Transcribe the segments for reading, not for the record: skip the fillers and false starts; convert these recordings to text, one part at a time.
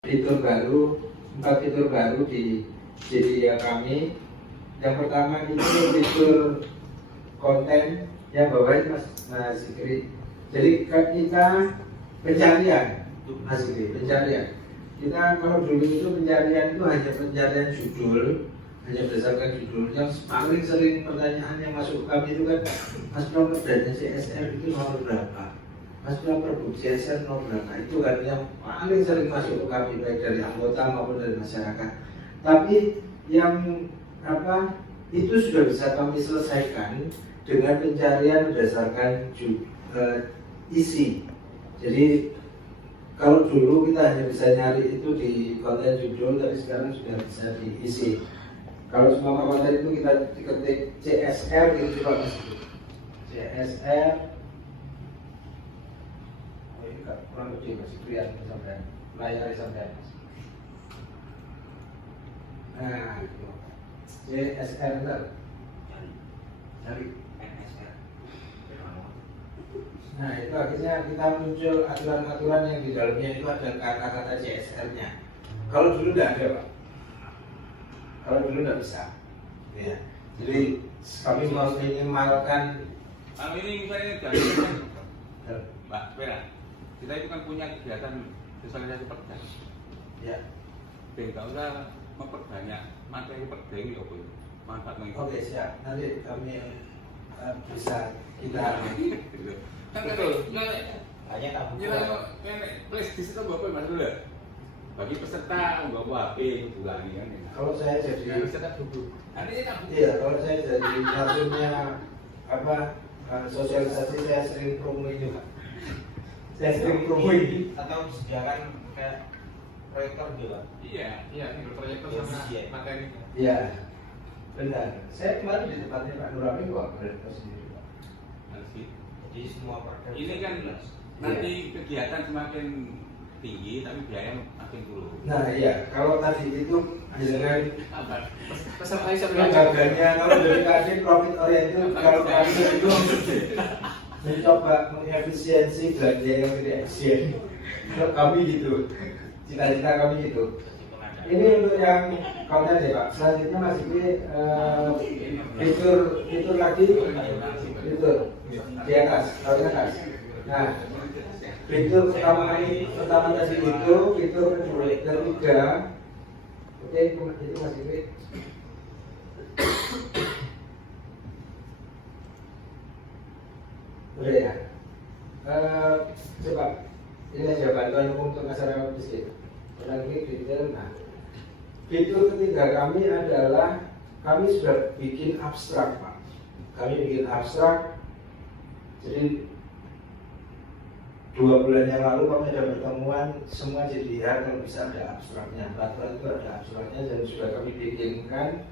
Fitur baru, 4 fitur baru di JDA kami. Yang pertama itu fitur konten yang bawain Mas Zikri. Jadi kita pencarian, Mas Zikri, pencarian. Kita kalau dulu itu pencarian itu hanya pencarian judul, hanya berdasarkan judul. Yang paling sering pertanyaan yang masuk ke kami itu kan, Mas nomor dana CSR itu nomor berapa? Mas nomor CSR nomor berapa? Itu kan yang paling sering masuk ke kami, baik dari anggota maupun dari masyarakat. Tapi yang itu sudah bisa kami selesaikan dengan pencarian berdasarkan isi. Jadi kalau dulu kita hanya bisa nyari itu di konten judul, tapi sekarang sudah bisa diisi. Kalau semua konten itu kita ketik CSR itu coba Mas. CSR kurang lebih masih kelihatan sampai layar sampai Mas. Nah, itu CSR benar. Cari CSR. Nah, itu akhirnya kita muncul aturan-aturan yang di dalamnya itu ada kata-kata CSR-nya. Kalau dulu tidak ada, Pak. Kalau dulu tidak bisa. Ya. Jadi kami mau minimalkan. Ini misalnya dari Mbak Vera, kita itu kan punya kegiatan sosialisasi perda. Ya. Dan nggak usah memperbanyak materi perda ini apa itu manfaat mengikat. Oke, siap. Nanti kami bisa kita. Kan hanya kamu. Please di situ bapak mas dulu. Bagi peserta nggak HP bulan ini kan. Kalau saya jadi peserta duduk. Iya, kalau saya jadi maksudnya sosialisasi saya sering promoin juga. Saya sering promoin atau disediakan kayak proyektor juga. Iya, proyektor sama materi. Iya, benar. Saya kemarin di tempatnya Pak Nurami kok proyektor sendiri. Jadi semua perda ini kan nanti kegiatan semakin tinggi tapi biaya makin turun. Nah iya, kalau tadi itu dengan peserta gaganya kalau dari kami profit oriented, kalau kami itu mencoba mengefisiensi belanja yang tidak efisien. Kalau kami gitu, cita-cita kami gitu. Ini untuk yang konten ya Pak. Selanjutnya masih fitur lagi, fitur di atas, di atas. Nah, fitur pertama tadi itu fitur ketiga. Oke, itu masih boleh ya. Coba ini aja bantuan umum untuk masyarakat miskin. Lagi fitur. Nah, fitur ketiga kami adalah kami sudah bikin abstrak Pak. Kami bikin abstrak. Jadi 2 bulan yang lalu kami ada pertemuan semua JDH kalau bisa ada abstraknya. Peraturan itu ada abstraknya dan sudah kami bikinkan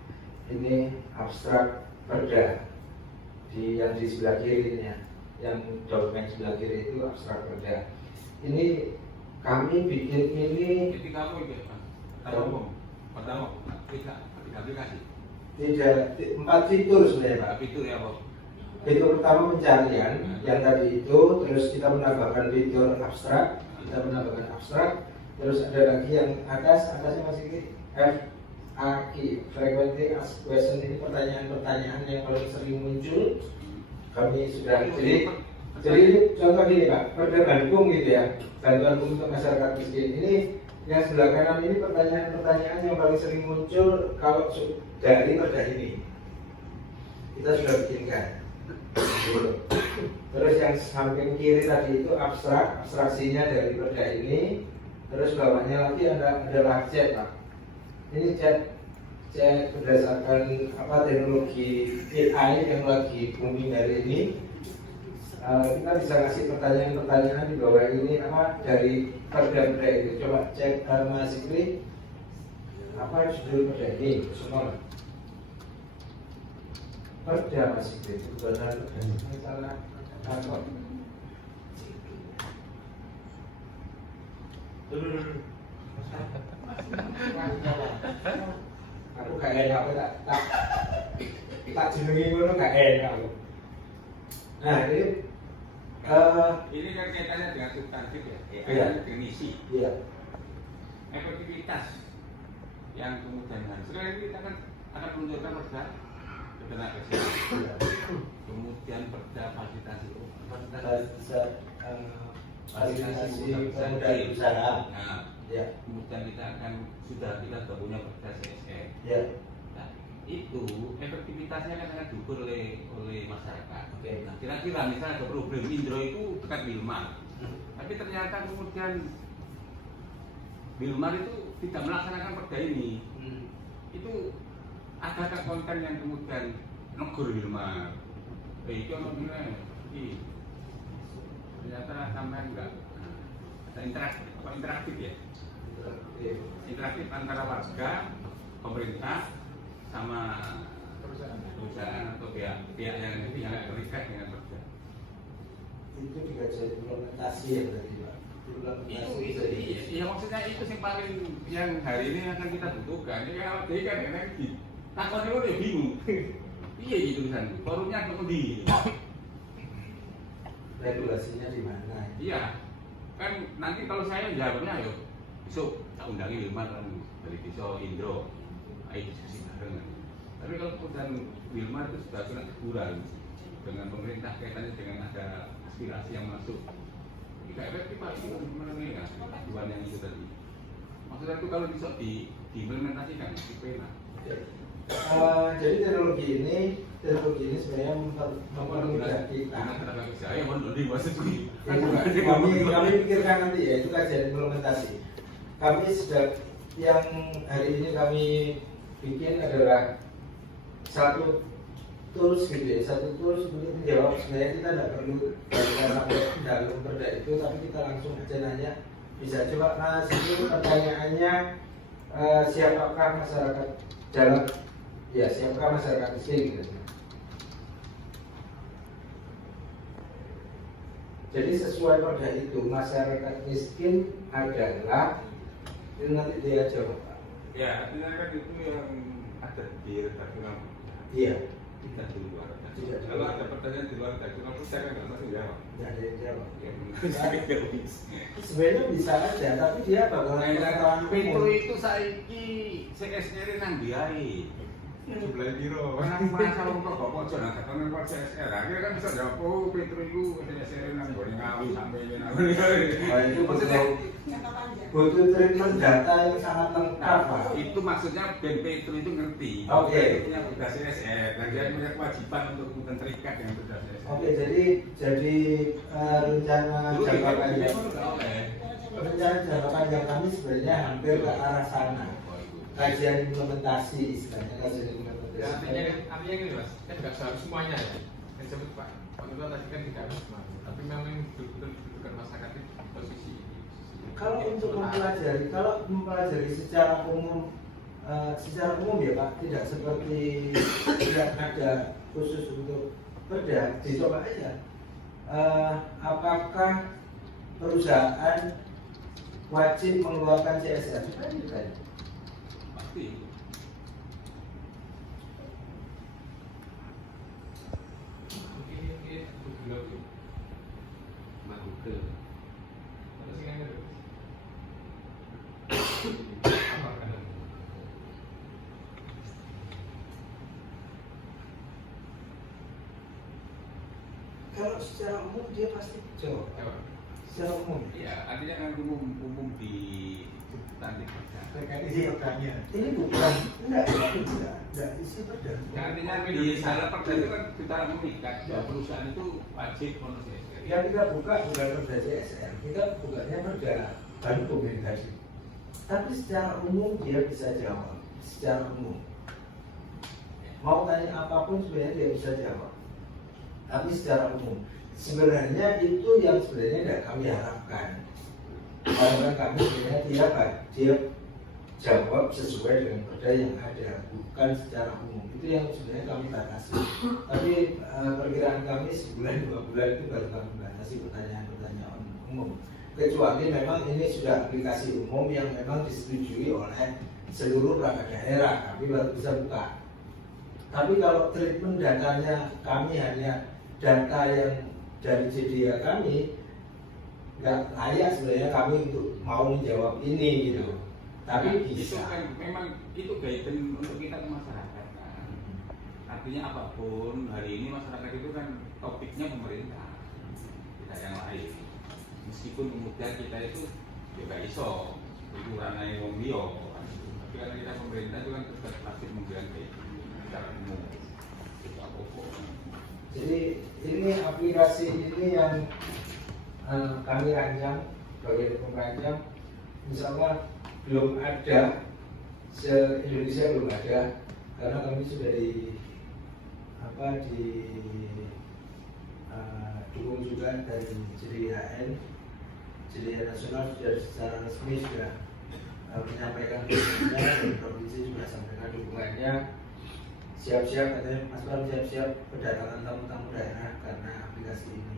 ini abstrak perda yang di sebelah kirinya, yang dokumen sebelah kiri itu abstrak perda. Ini kami bikin ini. Jadi kamu itu pertama tiga aplikasi. Tidak 4 fitur sebenarnya Pak. Fitur ya Pak. Fitur pertama pencarian yang tadi itu, terus kita menambahkan fitur abstrak, terus ada lagi yang atasnya masih FAQ, frequently asked question, ini pertanyaan-pertanyaan yang paling sering muncul. Kami sudah jadi contoh gini Pak, perda hukum gitu ya, bantuan hukum untuk masyarakat miskin. Ini yang sebelah kanan ini pertanyaan-pertanyaan yang paling sering muncul kalau dari perda ini. Kita sudah bikinkan. Terus yang samping kiri tadi itu abstraksinya dari perda ini. Terus bawahnya lagi adalah chat Pak. Ini chat berdasarkan teknologi AI yang lagi booming hari ini. Kita bisa kasih pertanyaan-pertanyaan di bawah ini dari perda itu. Coba cek Mas Zikri, apa judul perda ini semua. Perda Mas Zikri itu benar salah kantor. Aku gak enak, aku tak jenengi ngono gak enak aku. Nah ini Ini kan kaitannya dengan substantif ya, Iya. dengan isi. Iya. efektivitas yang kemudian sekarang ini kita akan menunjukkan perda ketenaga kerjaan, kemudian perda fasilitasi fasilitasi kemudahan usaha. Nah, Ya, kemudian kita sudah punya perda CSR. ya. Nah, itu efektivitasnya kan sangat diukur oleh masyarakat. Oke. Nah, kira-kira misalnya ada problem Indro itu dekat Wilmar, tapi ternyata kemudian Wilmar itu tidak melaksanakan perda ini. Itu adakah konten yang kemudian negur Wilmar? Itu ngomongnya, ternyata sampai enggak ada interaktif ya. Interaktif antara warga, pemerintah, sama perusahaan atau pihak yang terlibat dengan perda. Itu juga jadi implementasi ya berarti Pak. Ya maksudnya itu yang paling yang hari ini akan kita butuhkan. Ini kalau dia kan energi, takut dulu dia bingung. Iya gitu kan, forumnya kemudian. Regulasinya di mana? Iya, kan nanti kalau saya jawabnya ayo besok tak undangi Wilmar kan dari Desa Indro, ayo diskusi bareng. Tapi kalau kemudian Wilmar itu sudah kena teguran dengan pemerintah kaitannya dengan ada aspirasi yang masuk, tidak efektif Pak, itu mengenai tujuan yang itu tadi. Maksudnya itu kalau bisa diimplementasikan di pena. Jadi teknologi ini sebenarnya mempermudah kita. Saya mau maksudnya. Kami pikirkan nanti ya, itu kajian implementasi. Kami sudah yang hari ini kami bikin adalah satu tools gitu ya, satu tools untuk menjawab. Sebenarnya kita tidak perlu sampai dalam perda itu, tapi kita langsung aja nanya. Bisa coba Mas, itu pertanyaannya siapakah masyarakat dalam ya siapakah masyarakat miskin gitu. Jadi sesuai perda itu masyarakat miskin adalah itu nanti dia jawab. Ya, artinya kan itu yang ada di redaksi kamu. Iya. Tidak di luar. Tidak. Kalau ada pertanyaan di luar redaksi kamu, saya kan nggak masuk jawab. Nggak ada yang jawab. Ya, Sebenarnya bisa aja, tapi dia bakalan pengetahuan Petro umum. itu saiki CSR nang biae. Sebelah biro. Nang pasar kok pojok nang katakan kok CSR. Akhirnya kan bisa jawab, oh Petro itu CSR nang gone ngawi sampai ini. Wah, itu butuh treatment data yang sangat lengkap Pak. Itu maksudnya Ben Petro itu ngerti. Oke. Punya perda CSR, dan dia punya kewajiban untuk terikat dengan perda CSR. Oke, jadi rencana jangka panjang. Rencana jangka panjang kami sebenarnya hampir ke arah sana. Kajian implementasi istilahnya, kajian implementasi. Ya, artinya gini Mas, kan nggak harus semuanya ya. Yang disebut Pak Ketua tadi kan tidak harus semua, tapi memang betul-betul dibutuhkan masyarakat di posisi ini. Kalau untuk mempelajari secara umum ya Pak, tidak seperti tidak ada khusus untuk perda, dicoba aja. Apakah perusahaan wajib mengeluarkan CSR? Bukan. Pasti. Mungkin Google itu. Google. Terus yang ada. Apa kan? Kalau secara umum dia pasti jawab. Secara umum. Iya, artinya kan umum di tadi perda. Terkait isi perdanya. Ini bukan enggak isi perda. Ya, artinya di dalam perda itu kan kita mengikat bahwa perusahaan itu wajib menurut CSR. Yang kita buka bukan perda CSR, kita bukanya perda Bandung ini tadi. Tapi secara umum dia bisa jawab, secara umum. Mau tanya apapun sebenarnya dia bisa jawab. Tapi secara umum, sebenarnya itu yang sebenarnya tidak kami harapkan. Karena kami sebenarnya dia jawab sesuai dengan perda yang ada, bukan secara umum. Itu yang sebenarnya kami batasi. Tapi perkiraan kami sebulan 2 bulan itu baru kami batasi pertanyaan-pertanyaan umum. Kecuali memang ini sudah aplikasi umum yang memang disetujui oleh seluruh perangkat daerah, kami baru bisa buka. Tapi kalau treatment datanya kami hanya data yang dari JDA kami, nggak layak sebenarnya kami untuk mau menjawab ini gitu. Tapi Itu bisa. kan memang itu guidance untuk kita ke masyarakat kan. Artinya apapun hari ini masyarakat itu kan topiknya pemerintah, tidak yang lain. Meskipun kemudian kita itu juga iso itu ranai wong liya kan. Tapi karena kita pemerintah itu kan tetap pasti mengganti secara umum. Itu apa-apa. Jadi ini aplikasi ini yang kami rancang sebagai perancang, insya Allah belum ada, se-Indonesia belum ada, karena kami sudah dukung juga dari JDIN nasional sudah secara resmi sudah menyampaikan dukungannya, dan provinsi juga sampaikan dukungannya. Siap-siap katanya Mas Bram, siap-siap kedatangan tamu-tamu daerah karena aplikasi ini.